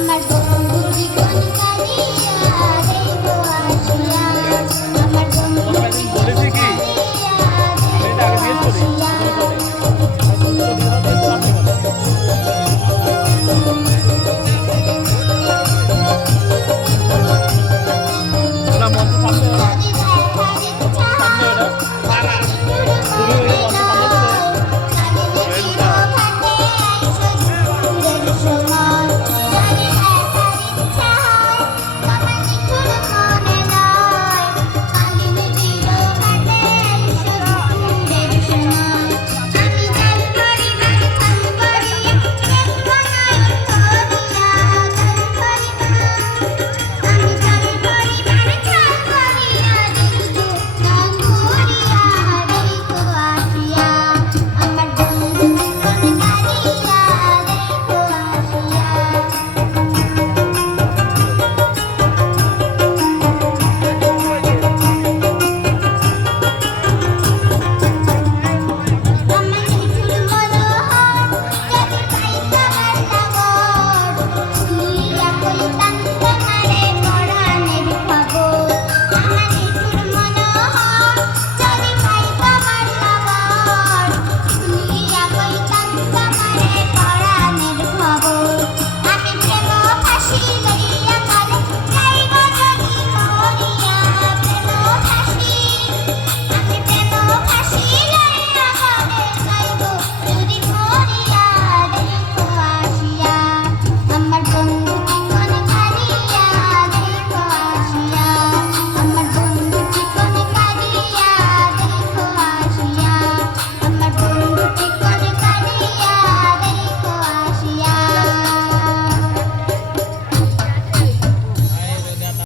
আমার বন্ধু জীবন কালী